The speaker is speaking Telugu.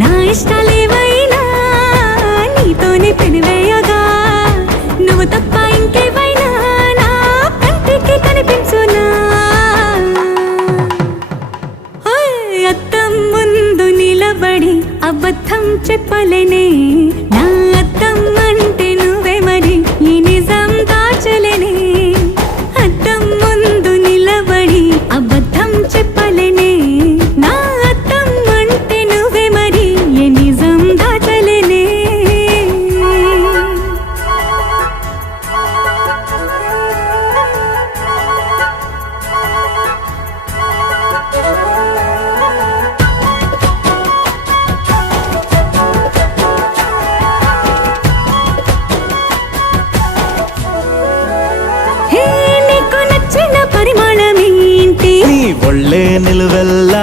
నా ఇష్టాలేవైనా నీతోనే పెనివేయగా నువ్వు తప్ప ఇంకేవైనా నా కంటికి కనిపించునా అద్దం ముందు నిలబడి అబద్ధం చెప్పలేనే నా అద్దం అంటే నువ్వే మరి ఈ నిజం దాచలేనే అద్దం ముందు నిలబడి అబద్ధం చెప్పలేనే నా అద్దం అంటే నువ్వే మరి ఈ నిజం దాచలేనే నీ ఒళ్ళే నిలువెల్ల